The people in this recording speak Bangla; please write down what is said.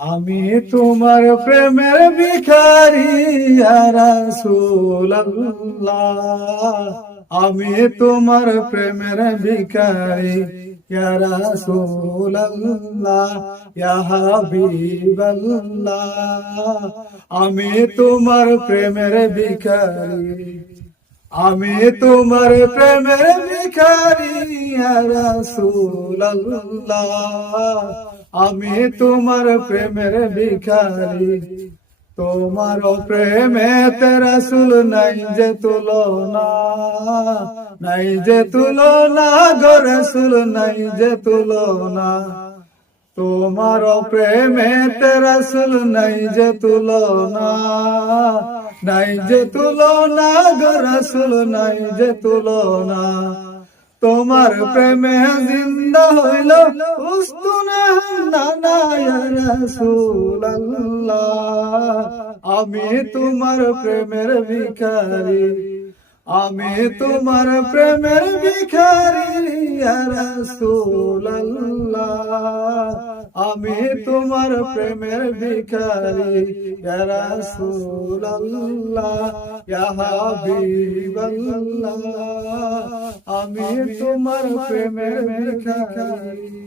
আমি তোমার প্রেমের ভিখারি ইয়া রাসূলুল্লাহ, আমি তোমার প্রেমের ভিখারি ইয়া রাসূলুল্লাহ, ইয়া হাবিবাল্লাহ, আমি তোমার প্রেমের ভিখারি, আমি তোমার প্রেমের ভিখারি ইয়া রাসূলুল্লাহ, আমি তোমার প্রেমের ভিখারি। তোমার প্রেমেতে রাসূল নাই যে তুলনা, নাই যে তুলনা গো রাসূল নাই যে তুলনা। তোমার প্রেমেতে রাসূল নাই যে তুলনা, নাই যে তুলনা গো রাসূল নাই যে তুলনা। তোমার প্রেমে জিন্দা হইল উস্তুনে হান্নানা ইয়া রাসূলুল্লাহ, আমি তোমার প্রেমের ভিখারি, আমি তোমার প্রেমের ভিখারি ইয়া রাসূলুল্লাহ, আমি তোমার প্রেমের ভিখারি ইয়া রাসূলুল্লাহ, ইয়া হাবিবাল্লাহ, আমি তোমার প্রেমের ভিখারি।